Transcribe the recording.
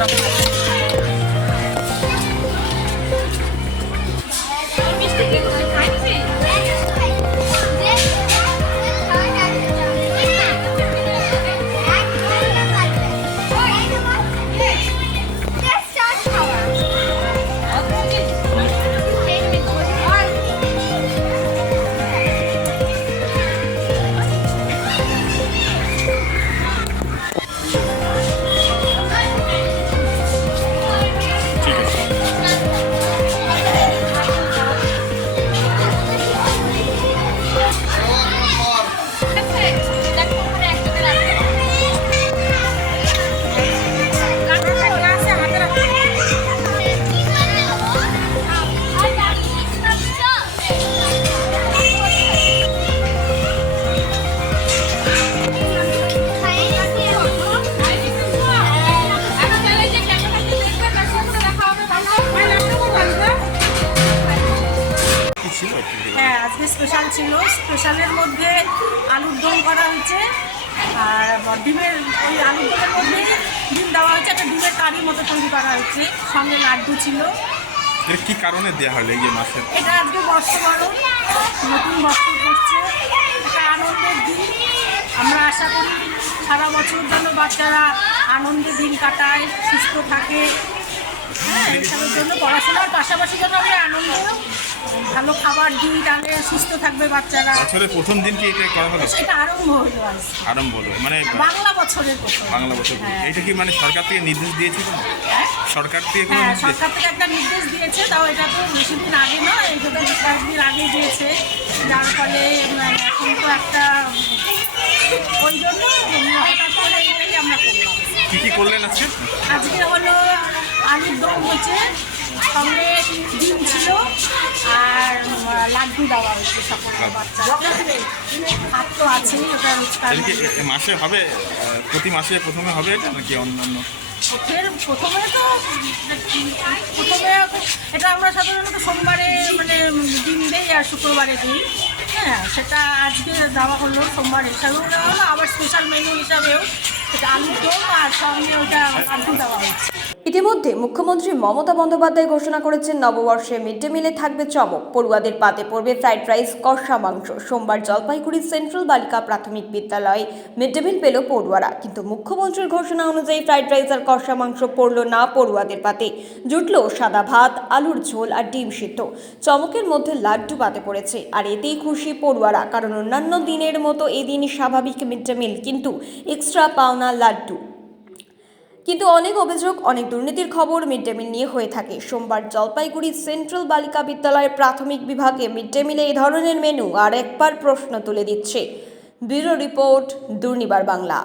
sarap na হ্যাঁ আজকে special ছিল। স্পেশালের মধ্যে আলুর দম করা হয়েছে। আর ডিমের ওই আলুর দমের মধ্যে ডিম দেওয়া হয়েছে একটা ডিমের কারি মতো তৈরি করা হয়েছে। সঙ্গে লাড্ডু ছিল। কি কারণে দেওয়া হলো এই যে মাছের? এটা আজকে বর্ষবরণ নতুন বস্ত্র করছে। একটা আনন্দের দিন। আমরা আশা করি সারা বছর যেন বাচ্চারা আনন্দে দিন কাটায় সুস্থ থাকে। হ্যাঁ এইসবের জন্য পড়াশোনার পাশাপাশি যেন আমরা আনন্দ ভালো খাবার দিই তাহলে সুস্থ থাকবে বাচ্চারা। বছরের প্রথম দিন কি এটা করা হলো? সেটা আরম্ভ হলো আরম্ভ হলো মানে বাংলা বছরের প্রথম। বাংলা বছর হ্যাঁ। এটা কি মানে সরকার থেকে নির্দেশ দিয়েছিল? হ্যাঁ? সরকার থেকে কোনো হ্যাঁ সরকার থেকে একটা নির্দেশ দিয়েছে তাও এটা তো বেশি দিন আগে নয় এটা তো কয়েকদিন আগে দিয়েছে। যার ফলে এখন তো একটা ওই জন্য হঠাৎ করে এটাই আমরা করলাম। কি কি করলেন আজকে? আজকে হলো আলুর দম হচ্ছে সঙ্গে ডিম ছিল আর লাড্ডু দেওয়া হচ্ছে সকল বাচ্চা ভাত তো আছেই ওটা রোজকার। মাসে হবে প্রতি মাসে প্রথমে হবে এটা নাকি অন্য অন্য? ফের প্রথমে তো প্রথমে এটা আমরা সাধারণত সোমবারে মানে দিন দেই আর শুক্রবারে দিই। হ্যাঁ সেটা আজকে দেওয়া হলো সোমবার হিসাবেও দেওয়া হলো আবার স্পেশাল মেনু হিসাবেও। সেটা আলুর দম আর সঙ্গে ওটা আলু দেওয়া হচ্ছে। ইতিমধ্যে মুখ্যমন্ত্রী মমতা বন্দ্যোপাধ্যায় ঘোষণা করেছেন নববর্ষে মিড ডে মিলে থাকবে চমক। পড়ুয়াদের পাতে পড়বে ফ্রাইড রাইস, কষা মাংস। সোমবার জলপাইগুড়ি সেন্ট্রাল বালিকা প্রাথমিক বিদ্যালয়ে মিড ডে মিল পেল পড়ুয়ারা। কিন্তু মুখ্যমন্ত্রীর ঘোষণা অনুযায়ী ফ্রাইড রাইস আর কষা মাংস পড়ল না পড়ুয়াদের পাতে। জুটল সাদা ভাত, আলুর ঝোল আর ডিম সিদ্ধ। চমকের মধ্যে লাড্ডু পাতে পড়েছে। আর এতেই খুশি পড়ুয়ারা, কারণ অন্যান্য দিনের মতো এদিন স্বাভাবিক মিড ডে মিল। কিন্তু এক্সট্রা পাওনা লাড্ডু। কিন্তু অনেক অভিযোগ, অনেক দুর্নীতির খবর মিড ডে মিল নিয়ে হয়ে থাকে। সোমবার জলপাইগুড়ি সেন্ট্রাল বালিকা বিদ্যালয়ের প্রাথমিক বিভাগে মিড ডে মিলে এই ধরনের মেনু আর একবার প্রশ্ন তুলে দিচ্ছে। Bureau report, Durnibar Bangla.